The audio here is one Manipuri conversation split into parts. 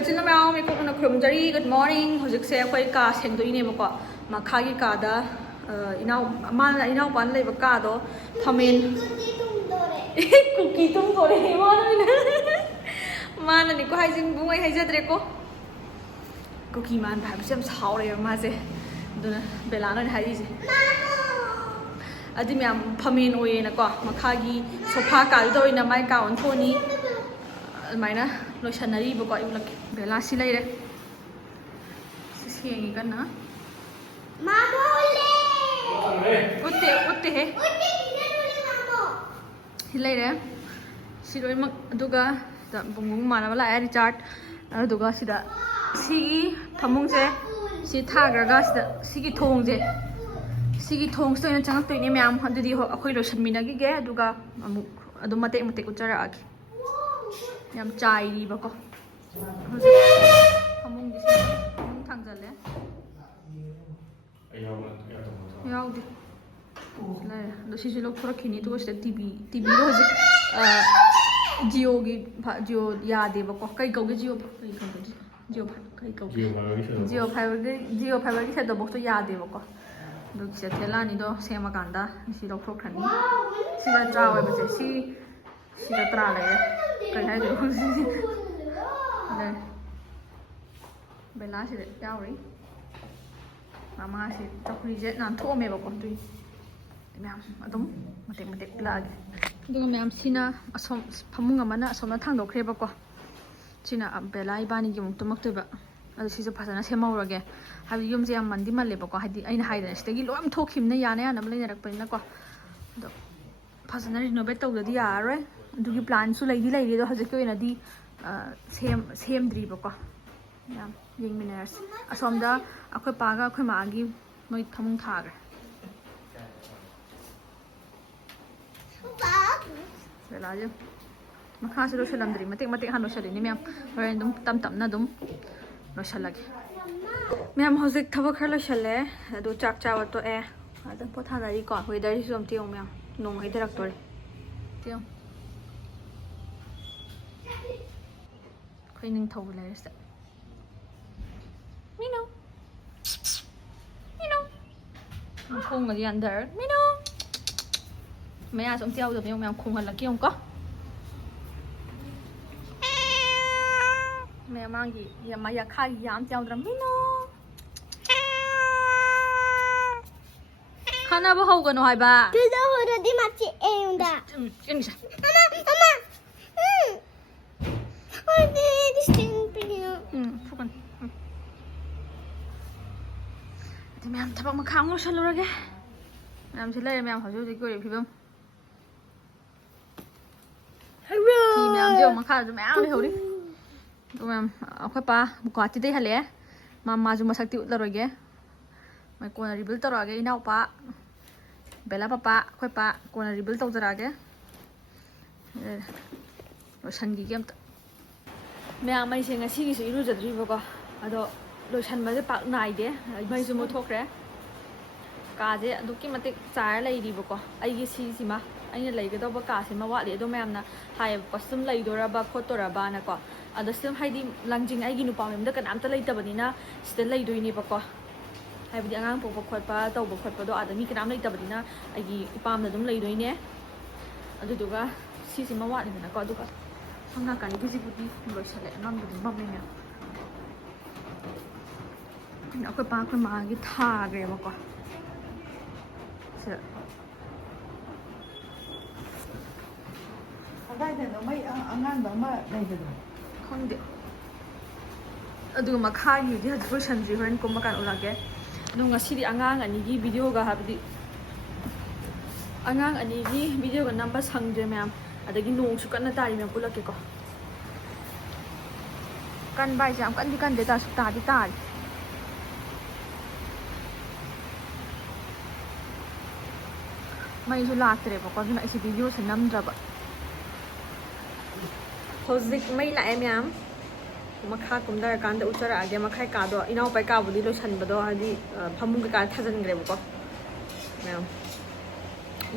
ꯏꯆꯤꯟ ꯏꯅꯥꯎ ꯃꯤꯀꯨꯞꯅ ꯈꯨꯔꯨꯝꯖꯔꯤ ꯒꯨꯗ ꯃꯣꯔꯅꯤꯡ ꯍꯧꯖꯤꯛꯁꯦ ꯑꯩꯈꯣꯏ ꯀꯥ ꯁꯦꯡꯗꯣꯛꯏꯅꯦꯕꯀꯣ ꯃꯈꯥꯒꯤ ꯀꯥꯗ ꯏꯅꯥꯎꯄꯥꯅ ꯂꯩꯕ ꯀꯥꯗꯣ ꯐꯃꯦꯟ ꯀꯨꯀꯤ ꯇꯨꯝꯗꯣꯔꯦ ꯃꯥꯅꯅꯤꯀꯣ ꯍꯥꯏꯖꯤꯟꯕꯨꯡ ꯑꯩ ꯍꯥꯏꯖꯗ꯭ꯔꯦꯀꯣ ꯀꯨꯀꯤ ꯃꯥꯟꯕ ꯍꯥꯏꯕꯁꯦ ꯌꯥꯝ ꯁꯥꯎꯔꯦꯕ ꯃꯥꯁꯦ ꯑꯗꯨꯅ ꯕꯦꯂꯥꯅ ꯍꯥꯏꯔꯤꯁꯦ ꯑꯗꯨ ꯃꯌꯥꯝ ꯐꯃꯦꯟ ꯑꯣꯏꯌꯦꯅꯀꯣ ꯃꯈꯥꯒꯤ ꯁꯣꯐꯥ ꯀꯥꯗꯨꯗ ꯑꯣꯏꯅ ꯃꯥꯏ ꯀꯥ ꯑꯣꯟꯊꯣꯛꯑꯅꯤ ꯑꯗꯨꯃꯥꯏꯅ ꯂꯣꯏꯁꯟꯅꯔꯤꯕꯀꯣ ꯑꯩ ꯎꯠꯂꯛꯀꯦ ꯕꯦꯂꯥ ꯁꯤ ꯂꯩꯔꯦ ꯁꯤ ꯁꯦꯡꯉꯤ ꯀꯟꯅ ꯎꯠꯇꯦꯍꯦ ꯁꯤ ꯂꯩꯔꯦ ꯁꯤ ꯂꯣꯏꯅꯃꯛ ꯑꯗꯨꯒ ꯁꯤꯗ ꯕꯨꯡꯕꯨꯡ ꯃꯥꯟꯅꯕ ꯂꯥꯛꯑꯦ ꯔꯤꯆꯥꯔꯠ ꯑꯗꯨꯒ ꯁꯤꯗ ꯁꯤꯒꯤ ꯐꯃꯨꯡꯁꯦ ꯁꯤ ꯊꯥꯈ꯭ꯔꯒ ꯁꯤꯗ ꯁꯤꯒꯤ ꯊꯣꯡꯁꯤꯗ ꯑꯣꯏꯅ ꯆꯪꯉꯛꯇꯣꯏꯅꯦ ꯃꯌꯥꯝ ꯑꯗꯨꯗꯤ ꯑꯩꯈꯣꯏ ꯂꯣꯏꯁꯟꯃꯤꯟꯅꯈꯤꯒꯦ ꯑꯗꯨꯒ ꯑꯃꯨꯛ ꯑꯗꯨꯝ ꯃꯇꯦꯛ ꯃꯇꯦꯛ ꯎꯠꯆꯔꯛꯑꯒꯦ ꯌꯥꯝ ꯆꯥꯏꯔꯤꯕꯀꯣ ꯍꯧꯖꯤꯛ ꯐꯃꯨꯡꯒꯤꯁꯦ ꯐꯃꯨꯡ ꯊꯥꯡꯖꯜꯂꯦ ꯌꯥꯎꯗꯦ ꯂꯩꯔꯦ ꯑꯗꯣ ꯁꯤꯁꯨ ꯂꯧꯊꯣꯔꯛꯈꯤꯅꯤ ꯑꯗꯨꯒ ꯁꯤꯗ ꯇꯤꯚꯤꯗꯣ ꯍꯧꯖꯤꯛ ꯖꯤꯑꯣ ꯌꯥꯗꯦꯕꯀꯣ ꯀꯩ ꯀꯧꯒꯦ ꯖꯤꯑꯣ ꯐꯥꯏꯕꯔꯒꯤ ꯁꯦꯠꯇꯣ ꯕꯣꯛꯁꯇꯣ ꯌꯥꯗꯦꯕꯀꯣ ꯑꯗꯨ ꯁꯤꯗ ꯊꯦꯂꯥꯅꯤꯗꯣ ꯁꯦꯝꯃꯀꯥꯟꯗ ꯁꯤ ꯂꯧꯊꯣꯛꯈ꯭ꯔꯅꯤ ꯁꯤꯗ ꯇ꯭ꯔꯥ ꯑꯣꯏꯕꯁꯦ ꯁꯤꯗ ꯇ꯭ꯔꯥ ꯂꯩꯔꯦ ꯀꯩ ꯍꯥꯏꯗꯣꯏꯅꯣ ꯂꯩ ꯕꯦꯂꯥꯁꯤꯗ ꯌꯥꯎꯔꯤ ꯃꯃꯥꯁꯤ ꯆꯧꯀ꯭ꯔꯤꯁꯦ ꯅꯥꯟꯊꯣꯛꯑꯝꯃꯦꯕꯀꯣ ꯑꯗꯨꯒꯤ ꯃꯌꯥꯝ ꯑꯗꯨꯝ ꯃꯇꯦꯛ ꯃꯇꯦꯛ ꯂꯥꯛꯑꯒꯦ ꯑꯗꯨꯒ ꯃꯌꯥꯝ ꯁꯤꯅ ꯑꯁꯣꯝ ꯐꯃꯨꯡ ꯑꯃꯅ ꯑꯁꯣꯝꯗ ꯊꯥꯡꯗꯣꯛꯈ꯭ꯔꯦꯕꯀꯣ ꯁꯤꯅ ꯕꯦꯂꯥ ꯏꯕꯥꯅꯤꯒꯤ ꯑꯃꯨꯛ ꯇꯨꯝꯃꯛꯇꯣꯏꯕ ꯑꯗꯨ ꯁꯤꯁꯨ ꯐꯖꯅ ꯁꯦꯝꯍꯧꯔꯒꯦ ꯍꯥꯏꯕꯗꯤ ꯌꯨꯝꯁꯦ ꯌꯥꯝ ꯃꯜꯂꯦꯕꯀꯣ ꯍꯥꯏꯗꯤ ꯑꯩꯅ ꯍꯥꯏꯗꯅ ꯁꯤꯗꯒꯤ ꯂꯣꯏ ꯊꯣꯛꯈꯤꯕꯅ ꯌꯥꯅꯕ ꯂꯩꯅꯔꯛꯄꯅꯤꯅꯀꯣ ꯑꯗꯣ ꯐꯖꯅ ꯔꯤꯅꯣꯚꯦꯠ ꯇꯧꯗ꯭ꯔꯗꯤ ꯌꯥꯔꯔꯣꯏ ꯑꯗꯨꯒꯤ प्लान्ꯁꯨ ꯂꯩꯗꯤ ꯂꯩꯔꯤ ꯑꯗꯣ ꯍꯧꯖꯤꯛꯀꯤ ꯑꯣꯏꯅꯗꯤ ꯁꯦꯝꯗ꯭ꯔꯤꯕꯀꯣ ꯌꯥꯝ ꯌꯦꯡꯃꯤꯟꯅꯔꯁꯤ ꯑꯁꯣꯝꯗ ꯑꯩꯈꯣꯏ ꯄꯥꯒ ꯑꯩꯈꯣꯏ ꯃꯥꯒꯤ ꯃꯣꯏ ꯐꯃꯨꯡ ꯊꯥꯈ꯭ꯔꯦ ꯕꯦꯂꯥꯁꯦ ꯃꯈꯥꯁꯨ ꯂꯣꯏꯁꯤꯜꯂꯝꯗ꯭ꯔꯤ ꯃꯇꯦꯛ ꯃꯇꯦꯛ ꯍꯥꯟꯅ ꯂꯣꯏꯁꯤꯜꯂꯤꯅꯤ ꯃꯌꯥꯝ ꯍꯣꯔꯦꯟ ꯑꯗꯨꯝ ꯇꯞꯅ ꯑꯗꯨꯝ ꯂꯣꯏꯁꯤꯜꯂꯒꯦ ꯃꯌꯥꯝ ꯍꯧꯖꯤꯛ ꯊꯕꯛ ꯈꯔ ꯂꯣꯏꯁꯤꯜꯂꯦ ꯑꯗꯨ ꯆꯥꯛ ꯆꯥꯕ ꯇꯣꯛꯑꯦ ꯑꯗ ꯄꯣꯊꯥꯅꯔꯤꯀꯣ ꯋꯦꯗꯔꯁꯤꯁꯨ ꯑꯝꯇ ꯌꯦꯡꯉꯨ ꯃꯌꯥꯝ ꯅꯣꯡ ꯍꯩꯊꯔꯛꯇꯣꯔꯦ ꯌꯦꯡꯉꯨ ꯑꯩꯈꯣꯏ ꯅꯤꯡꯊꯧ ꯂꯩꯔꯦ ꯁꯤꯗ ꯃꯤꯅꯨ ꯈꯣꯡꯒꯗꯤ ꯌꯥꯟꯊꯔ ꯃꯤꯅꯨ ꯃꯌꯥꯁꯨ ꯑꯝꯇ ꯌꯥꯎꯗꯕ ꯌꯦꯡꯉꯨ ꯃꯌꯥꯝ ꯈꯣꯡꯍꯜꯂꯛꯀꯦ ꯌꯦꯡꯉꯨꯀꯣ ꯃꯥꯒꯤ ꯌꯥꯈꯥꯒꯤ ꯌꯥ ꯑꯝꯇ ꯌꯥꯎꯗ꯭ꯔꯥ ꯃꯤꯅꯨ ꯈꯟꯅꯕ ꯍꯧꯒꯅꯣ ꯍꯥꯏꯕ 그러더니 마치 애운다. ꯆꯦꯟꯒꯤꯁꯦ 어디 디스팅피요. ꯐꯨꯀꯟ ꯑꯗꯨ ꯃꯌꯥꯝ ꯊꯕꯛ ꯃꯈꯥ ꯑꯃꯨꯛ ꯂꯣꯏꯁꯜꯂꯨꯔꯒꯦ ꯃꯌꯥꯝꯁꯤ ꯂꯩꯔꯦ ꯃꯌꯥꯝ ꯍꯧꯖꯤꯛ ꯑꯣꯏꯔꯤꯕ ꯐꯤꯕꯝ ꯐꯤ ꯃꯌꯥꯝꯁꯦ ꯃꯈꯥꯗꯁꯨ ꯃꯌꯥꯝ ꯂꯩꯍꯧꯔꯤ ꯑꯗꯨ ꯃꯌꯥꯝ ꯑꯩꯈꯣꯏ ꯄꯥ ꯒꯨꯋꯥꯍꯥꯇꯤꯗꯩ ꯍꯜꯂꯛꯑꯦ ꯃꯥꯁꯨ ꯃꯁꯛꯇꯤ ꯎꯠꯂꯔꯣꯏꯒꯦ ꯃꯣꯏ ꯀꯣꯟꯅ ꯔꯤꯚꯤꯜ ꯇꯧꯔꯛꯑꯒꯦ ꯏꯅꯥꯎꯄꯥ ꯕꯦꯂꯥ ꯄꯄꯥ ꯑꯩꯈꯣꯏ ꯄꯥ ꯀꯣꯟꯅ ꯔꯤꯚꯤꯜ ꯇꯧꯖꯔꯛꯑꯒꯦ ꯂꯣꯏꯁꯟꯈꯤꯒꯦ ꯑꯝꯇ ꯃꯌꯥꯝ ꯑꯩꯁꯦ ꯉꯁꯤꯒꯤꯁꯨ ꯏꯔꯨꯖꯗ꯭ꯔꯤꯕꯀꯣ ꯑꯗꯣ ꯂꯣꯏꯁꯟꯕꯁꯦ ꯄꯥꯛ ꯅꯥꯏꯗꯦ ꯃꯩꯁꯨ ꯃꯨꯠꯊꯣꯛꯈ꯭ꯔꯦ ꯀꯥꯁꯦ ꯑꯗꯨꯛꯀꯤ ꯃꯇꯤꯛ ꯆꯥꯏꯔ ꯂꯩꯔꯤꯕꯀꯣ ꯑꯩꯒꯤ ꯁꯤꯁꯤꯃ ꯑꯩꯅ ꯂꯩꯒꯗꯧꯕ ꯀꯥꯁꯤꯃ ꯋꯥꯠꯂꯤ ꯑꯗꯣ ꯃꯌꯥꯝꯅ ꯍꯥꯏꯌꯦꯕꯀꯣ ꯁꯨꯝ ꯂꯩꯗꯣꯔꯕ ꯈꯣꯠꯇꯣꯔꯕꯅꯀꯣ ꯑꯗꯣ ꯁꯨꯝ ꯍꯥꯏꯗꯤ ꯂꯪꯖꯤꯡ ꯑꯩꯒꯤ ꯅꯨꯄꯥ ꯃꯌꯨꯝꯗ ꯀꯅꯥꯝꯇ ꯂꯩꯇꯕꯅꯤ나 ꯁꯤꯗ ꯂꯩꯗꯣꯏꯅꯦꯕꯀꯣ ꯍꯥꯏꯕꯗꯤ ꯑꯉꯥꯡ ꯄꯣꯛꯄ ꯈꯣꯠꯄ ꯇꯧꯕ ꯈꯣꯠꯄꯗꯣ ꯑꯥꯗ ꯃꯤ ꯀꯅꯥꯝ ꯂꯩꯇꯕꯅꯤꯅ ꯑꯩꯒꯤ ꯏꯄꯥꯝꯗ ꯑꯗꯨꯝ ꯂꯩꯗꯣꯏꯅꯦ ꯑꯗꯨꯗꯨꯒ ꯁꯤꯁꯤꯃ ꯋꯥꯠꯂꯤꯗꯅꯀꯣ ꯑꯗꯨꯒ ꯁꯣꯝ ꯅꯥꯀꯟꯒꯤꯁꯤꯕꯨꯗꯤ ꯂꯣꯏꯁꯜꯂꯦ ꯑꯉꯥꯡꯕꯨꯗꯤ ꯃꯝꯃꯦ ꯑꯩꯈꯣꯏ ꯄꯥ ꯑꯩꯈꯣꯏ ꯃꯥꯒꯤ ꯊꯥꯈ꯭ꯔꯦꯕꯀꯣ ꯁꯤꯗ ꯀꯗꯥꯏꯗꯅꯣ ꯃꯩ ꯑꯉꯥꯟꯕ ꯑꯃ ꯂꯩꯕꯗꯣ ꯈꯪꯗꯦ ꯑꯗꯨꯒ ꯃꯈꯥꯒꯤꯗꯤ ꯍꯧꯖꯤꯛ ꯂꯣꯏꯁꯟꯗ꯭ꯔꯤ ꯍꯣꯔꯦꯟ ꯀꯨꯝꯃꯀꯥꯟ ꯎꯠꯂꯛꯀꯦ ꯑꯗꯣ ꯉꯁꯤꯗꯤ ꯑꯉꯥꯡ ꯑꯅꯤꯒꯤ ꯚꯤꯗꯤꯑꯣꯒ ꯍꯥꯏꯕꯗꯤ ꯑꯉꯥꯡ ꯑꯅꯤꯒꯤ ꯚꯤꯗꯤꯑꯣꯒ ꯅꯝꯕ ꯁꯪꯗ꯭ꯔꯦ ꯃꯌꯥꯝ ꯑꯗꯒꯤ ꯅꯣꯡꯁꯨ ꯀꯟꯅ ꯇꯥꯔꯤ ꯃꯌꯥꯝ ꯎꯠꯂꯛꯀꯦꯀꯣ ꯀꯟꯕ ꯍꯥꯏꯁꯦ ꯌꯥꯝ ꯀꯟꯗꯤ ꯀꯟꯗꯦ ꯇꯥꯔꯁꯨ ꯇꯥꯗꯤ ꯇꯥꯔꯤ ꯃꯩꯁꯨ ꯂꯥꯛꯇ꯭ꯔꯦꯕꯀꯣ ꯑꯗꯨꯅ ꯑꯩꯁꯦ ꯚꯤꯗꯤꯑꯣꯁꯦ ꯅꯝꯗ꯭ꯔꯕ ꯍꯧꯖꯤꯛ ꯃꯩ ꯂꯥꯛꯑꯦ ꯃꯌꯥꯝ ꯃꯈꯥ ꯀꯨꯝꯊꯔꯀꯥꯟꯗ ꯎꯠꯆꯔꯛꯑꯒꯦ ꯃꯈꯥꯏ ꯀꯥꯗꯣ ꯏꯅꯥꯎꯄꯥꯏ ꯀꯥꯕꯨꯗꯤ ꯂꯣꯏꯁꯟꯕꯗꯣ ꯍꯥꯏꯗꯤ ꯐꯃꯨꯡ ꯀꯩꯀꯥ ꯊꯥꯖꯤꯟꯈ꯭ꯔꯦꯕꯀꯣ ꯃꯌꯥꯝ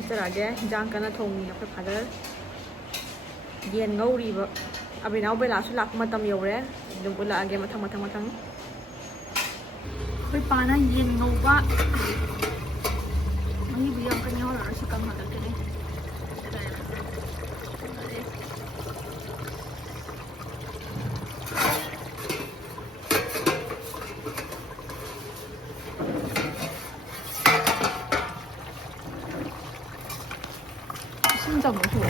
ꯎꯠꯆꯔꯛꯑꯒꯦ ꯍꯤꯟꯖꯥꯡ ꯀꯟꯅ ꯊꯣꯡꯉꯤ ꯑꯩꯈꯣꯏ ꯐꯥꯗꯔ ꯌꯦꯟ ꯉꯧꯔꯤꯕ ꯑꯕꯤꯅꯥꯎ ꯕꯦꯂꯥꯁꯨ ꯂꯥꯛꯄ ꯃꯇꯝ ꯌꯧꯔꯦ ꯑꯗꯨꯝ ꯎꯠꯂꯛꯑꯒꯦ ꯃꯊꯪ ꯑꯩꯈꯣꯏ ꯄꯥꯅ ꯌꯦꯟ ꯉꯧꯕ ꯃꯍꯤꯕꯨ ꯌꯥꯝ ꯀꯟꯅ ꯌꯥꯎꯔꯔꯣꯏ ꯁꯛꯀꯪ ꯍꯥꯞꯂꯛꯀꯅꯤ 이sim 잡으면 좋아.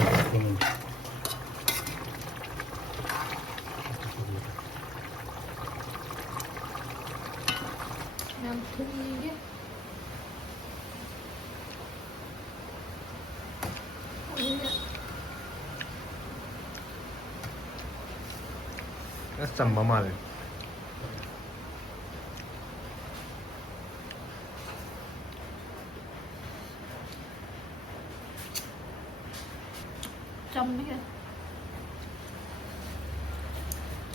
그냥 되게 ꯆꯝꯕ ꯃꯥꯜꯂꯦ ꯆꯝꯃꯦ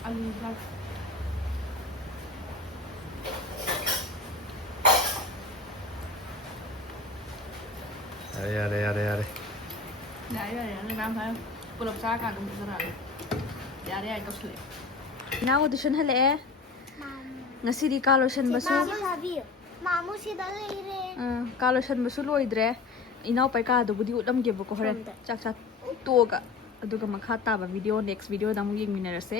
ꯑꯂꯨꯒ ꯌꯥꯔꯦ ꯌꯥꯔꯦ ꯅꯪ ꯃꯌꯥꯝ ꯍꯥꯏꯌꯣ ꯄꯨꯂꯞ ꯆꯥꯔꯀꯥꯟꯗ ꯑꯃꯨꯛ ꯆꯥꯔꯛꯑꯒꯦ ꯌꯥꯔꯦ ꯇꯧꯁꯜꯂꯛꯑꯦ ꯏꯅꯥꯎ ꯇꯨꯏꯁꯟ ꯍꯜꯂꯛꯑꯦ ꯉꯁꯤꯗꯤ ꯀꯥ ꯂꯣꯏꯁꯟꯕꯁꯨ 마무 시다 레이레. ꯀꯥ ꯂꯣꯏꯁꯟꯕꯁꯨ ꯂꯣꯏꯗ꯭ꯔꯦ ꯏꯅꯥꯎ ꯄꯩꯀꯥꯗꯨꯕꯨꯗꯤ ꯎꯠꯂꯝꯒꯦꯕꯀꯣ ꯍꯣꯔꯦꯟ ꯆꯥꯛ ꯆꯥ ꯇꯣꯛꯑꯒ ꯑꯗꯨꯒ ꯃꯈꯥ ꯇꯥꯕ ꯚꯤꯗꯤꯑꯣ ꯅꯦꯛꯁ ꯚꯤꯗꯤꯑꯣꯗ ꯑꯃꯨꯛ ꯌꯦꯡꯃꯤꯟꯅꯔꯁꯦ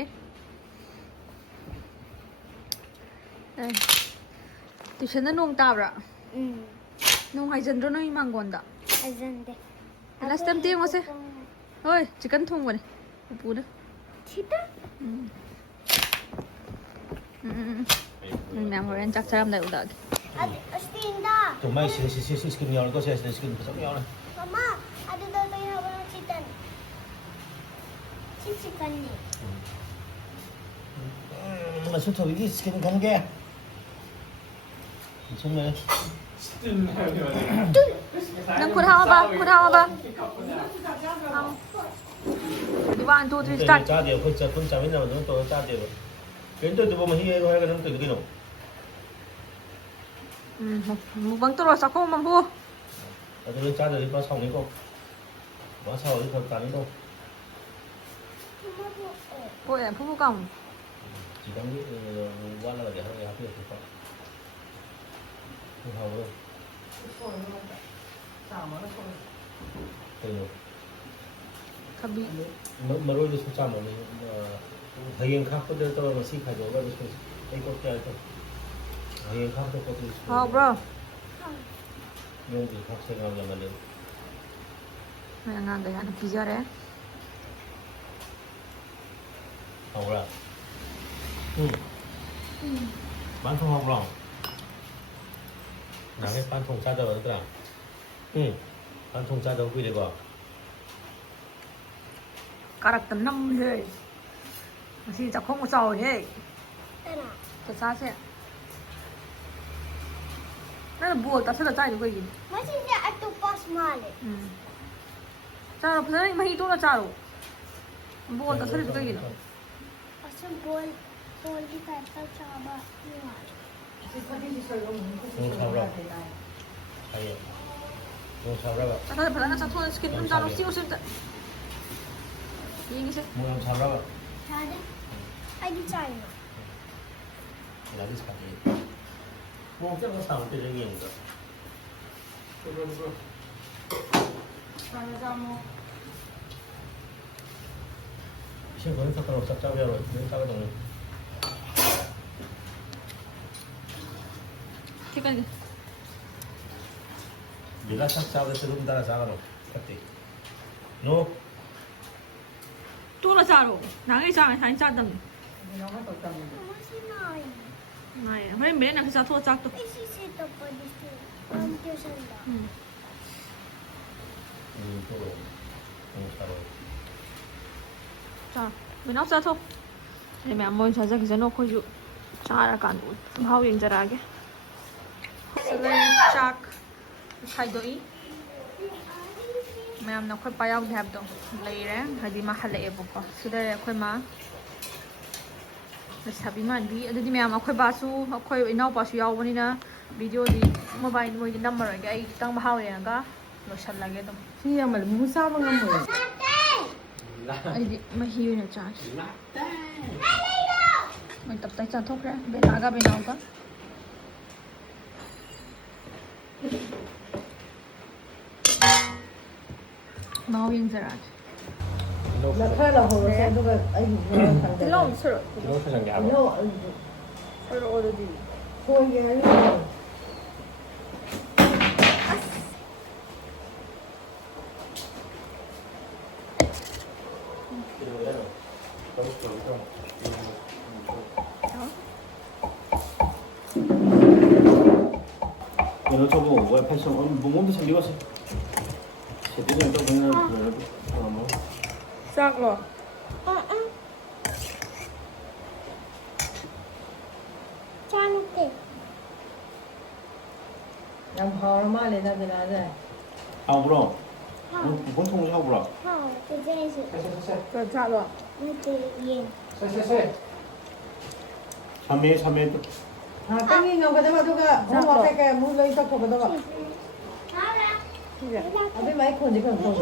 ꯇꯨꯏꯁꯟꯗ ꯅꯣꯡ ꯇꯥꯕ꯭ꯔꯥ ꯅꯣꯡ ꯍꯥꯏꯖꯟꯗ꯭ꯔꯣ ꯅꯣꯏ ꯃꯥꯡꯒꯣꯟꯗ 아잔데. ꯂꯥꯁ ꯇꯥꯏꯝ ꯇꯦꯡꯉꯣꯁꯦ ꯍꯣꯏ ꯆꯤꯛꯀꯟ ꯊꯣꯡꯕꯅꯦ ꯎꯄꯨꯗ 치다? ꯃꯌꯥꯝ ꯍꯣꯔꯦꯟ ꯆꯥꯛ ꯆꯥꯔꯝꯗꯥꯏ 우다게 아디 스틴다. 정말 스킨 야울 거 스킨 좀 야울 마마, 아디 너도 하고 치단. 치치간니. 맛이 더 이게 스킨 관계 정말 nang kurhama ba di ba an 2 3 start 짜대 혼자 혼자 맨날 또 짜대 괜찮도 보면 희애로 해가 좀 되기는 mukbang turo sa ko mambu 아들 짜대 이거 사오니까 와서 이거 다니고 ko em phu kang 지방이 와라가 돼 하는 앞에 있을 거 하고 khabi 머리도 숫자 뭐니 하이엔 카프들 떨어서 시 가지고 가서 이거 깨서 하이엔 카프 것도 있어 ha bro 용기 각색하는 거는 maya nga ga yan pizza re 하고라 반통 하고라 나게 반통 짜다 그러더라 반통 짜다 그이래가 karak tam nam he si cha khong ko chao he 따라. cha cha se na bu ta sa ta ni ko yin 마신데 아또 버스 말해. cha ro phana mahi to na cha ro bu ta sa ko yin 어선 볼디 갈까 잡아. 용 차오라 하이엔 용 차오라가 cha ta phana na cha thon skin dum cha ro siu sim ta yin se 용 차오라가 잘해. 아기 짜이나. 나도 사지 뭐 저거 사면 되는 게 있는가 시험은 사건 없어 짜배로 짜가 되는 chicken 네가 딱 짜가 지금 따라 짜가로 같대 노 to na cha ro na ngai cha ngai cha dam 마시나이. nai hoi me na cha tho chak to 이시시도 버리시. 엄교선다. 또로 용 차로 cha mình óc ra thôi để mẹ môn cho ra cái nó khôi dụ cha ra cả hao yên ra cái sợi chak thay đổi mẹ nó khôi bay ông đẹp đâu lấy ra hay đi mà hạt lệ bụng co sợi khôi má sabi man bi adu di mẹ mà khôi ba su khôi inau ba su yau bani na video di mobile mo di number ga ai tang hao ya ga lo shan lage dum 시 야말 무사방은 뭐야? ꯑꯩꯗꯤ ꯃꯍꯤ ꯑꯣꯏꯅ ꯆꯥꯒꯦ Latte. ꯃꯣꯏ ꯇꯞꯇꯥꯏ ꯆꯥꯊꯣꯛꯈ꯭ꯔꯦ ꯕꯦꯂꯥꯒ ꯕꯦꯅꯥꯎꯒ ꯃꯍꯥꯎ ꯌꯦꯡꯖꯔꯛꯑꯒꯦ ꯈꯔ ꯂꯧꯍꯧꯔꯁꯦ ꯑꯗꯨꯒ ꯑꯩꯒꯤ ꯇꯤꯜꯍꯧ ꯁꯣꯔꯣꯛ Kilo ꯈꯖꯪꯒꯦ ꯍꯥꯏꯕ. ꯁꯣꯔꯣꯛ ꯑꯗꯨꯗꯤ ꯁꯣꯏꯒꯦ ꯍꯥꯏꯔꯤꯕ Kilo 저거 뭐야? 패션 몸도 생기었어. 제대로 또 그냥 뭐. ꯆꯥꯛꯂꯣ ꯆꯥꯅꯠꯇꯦ ꯌꯥꯝ ꯍꯥꯎꯔ ꯃꯥꯜꯂꯦꯗ ꯕꯦꯂꯥꯁꯦ 하우브로. 보통 하우브로. ข้าวจะเจ๊สิ เกิดชาติหรอ ไม่เจอเย็น 3회 또. 땡이 나오거든 누가 뭐 앞에 물로 있어 보거든 เอาละ 앞에 마이크 언제 그럼 보죠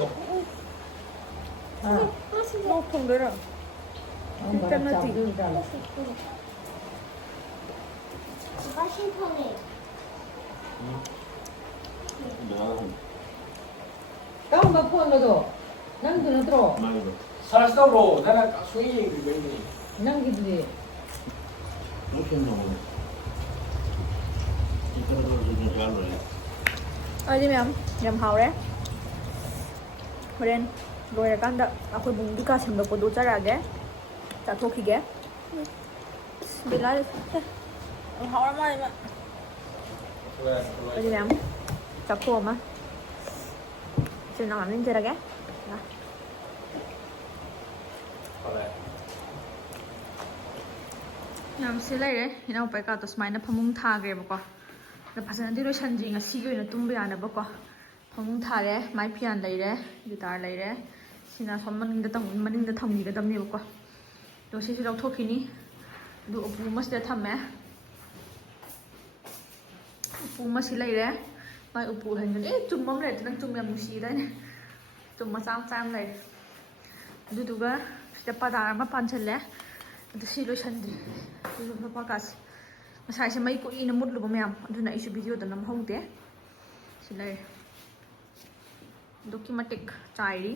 아 โลกทงด้วยเหรอ 땀나지 그러잖아 ก็ชื่อพงเอก 내가 까만 거 포함 거도 난 그냥 들어 말고. 살았어 bro. 나는 swing 왜 난 기들이 이렇게 했나 보네. 이따가 좀 잘로 해. เอาดิแม่ยำเผาเลยเรนโรยกันแต่เอาคนบุ้งที่กาเสมดปดูจ้าอะไรจะทุกข์กี่แกเวลาเผาอะไรมาเอาดิแม่จับตัวมาจะนอนนิ่งเจออะไรนะ 그래. ꯌꯥꯝ ꯁꯤ ꯂꯩꯔꯦ ꯏꯅꯥꯎꯄꯥꯒ ꯁꯨꯃꯥꯏꯅ ꯐꯃꯨꯡ ꯊꯥꯈ꯭ꯔꯦꯕꯀꯣ ꯑꯗ ꯐꯖꯅꯗꯤ ꯂꯣꯏꯁꯟꯗ꯭ꯔꯤ ꯉꯁꯤꯒꯤ ꯑꯣꯏꯅ ꯇꯨꯝꯕ ꯌꯥꯅꯕꯀꯣ ꯐꯃꯨꯡ ꯊꯥꯔꯦ ꯃꯥꯏ ꯐꯤꯌꯥꯟ ꯂꯩꯔꯦ ꯒꯤꯇꯥꯔ ꯂꯩꯔꯦ ꯁꯤꯅ ꯁꯣꯝ ꯃꯅꯤꯡꯗ ꯊꯝꯕꯤꯒꯗꯕꯅꯦꯕꯀꯣ ꯑꯗꯣ ꯁꯤꯁꯨ ꯂꯧꯊꯣꯛꯈꯤꯅꯤ ꯑꯗꯨ ꯎꯄꯨ ꯑꯃ ꯁꯤꯗ ꯊꯝꯃꯦ ꯎꯄꯨ ꯑꯃ ꯁꯤ ꯂꯩꯔꯦ ꯃꯥꯏ ꯎꯄꯨ ꯍꯟꯒꯅꯤ ꯆꯨꯝ ꯑꯃ ꯂꯩꯔꯦ ꯅꯪ ꯆꯨꯝ ꯌꯥꯝ ꯅꯨꯡꯁꯤꯗꯥꯏꯅꯦ ꯆꯨꯝ ꯃꯆꯥ ꯃꯆꯥ ꯑꯃ ꯂꯩꯔꯦ ꯑꯗꯨꯗꯨꯒ ꯁꯤꯗ ꯄꯥꯗꯥꯔ ꯑꯃ ꯄꯥꯟꯁꯜꯂꯦ ꯑꯗꯨ ꯁꯤ ꯂꯣꯏꯁꯟꯗ꯭ꯔꯤ ꯄꯥꯀꯥꯁꯦ ꯉꯁꯥꯏꯁꯦ ꯃꯩ ꯀꯨꯏꯅ ꯃꯨꯠꯂꯨꯕ ꯃꯌꯥꯝ ꯑꯗꯨꯅ ꯑꯩꯁꯨ ꯚꯤꯗꯤꯑꯣꯗ ꯅꯝꯍꯧꯗꯦ ꯁꯤ ꯂꯩꯔꯦ ꯑꯗꯨꯛꯀꯤ ꯃꯇꯤꯛ ꯆꯥꯏꯔꯤ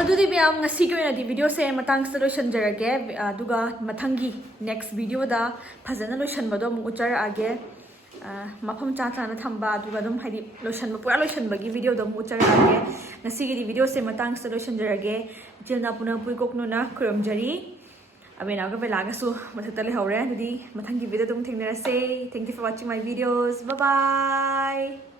ꯑꯗꯨꯗꯤ ꯃꯌꯥꯝ ꯉꯁꯤꯒꯤ ꯑꯣꯏꯅꯗꯤ ꯚꯤꯗꯤꯑꯣꯁꯦ ꯃꯇꯥꯡꯁꯤꯗ ꯂꯣꯏꯁꯟꯖꯔꯒꯦ ꯑꯗꯨꯒ ꯃꯊꯪꯒꯤ ꯅꯦꯛꯁ ꯚꯤꯗꯤꯑꯣꯗ ꯐꯖꯅ ꯂꯣꯏꯁꯟꯕꯗꯣ ꯑꯃꯨꯛ ꯎꯠꯆꯔꯛꯑꯒꯦ ꯃꯐꯝ ꯆꯥꯅ ꯊꯝꯕ ꯑꯗꯨꯒ ꯑꯗꯨꯝ ꯍꯥꯏꯗꯤ ꯂꯣꯏꯁꯟꯕ ꯄꯨꯔꯥ ꯂꯣꯏꯁꯟꯕꯒꯤ ꯚꯤꯗꯤꯑꯣꯗꯣ ꯑꯃꯨꯛ ꯎꯠꯆꯔꯛꯑꯒꯦ ꯉꯁꯤꯒꯤꯗꯤ ꯚꯤꯗꯤꯑꯣꯁꯦ ꯃꯇꯥꯡꯁꯤꯗ ꯂꯣꯏꯁꯟꯖꯔꯒꯦ ꯏꯆꯤꯜꯅꯥꯎ ꯄꯨꯅ ꯄꯨꯏꯀꯣꯛꯅꯨꯅ ꯈꯨꯔꯨꯝꯖꯔꯤ ꯑꯕꯦꯅꯥꯒ ꯕꯦꯂꯥꯒꯁꯨ ꯃꯊꯛꯇ ꯂꯩꯍꯧꯔꯦ ꯑꯗꯨꯗꯤ ꯃꯊꯪꯒꯤ ꯚꯤꯗꯤꯑꯣꯗ ꯑꯃꯨꯛ ꯊꯦꯡꯅꯔꯁꯦ thank you for watching my videos bye by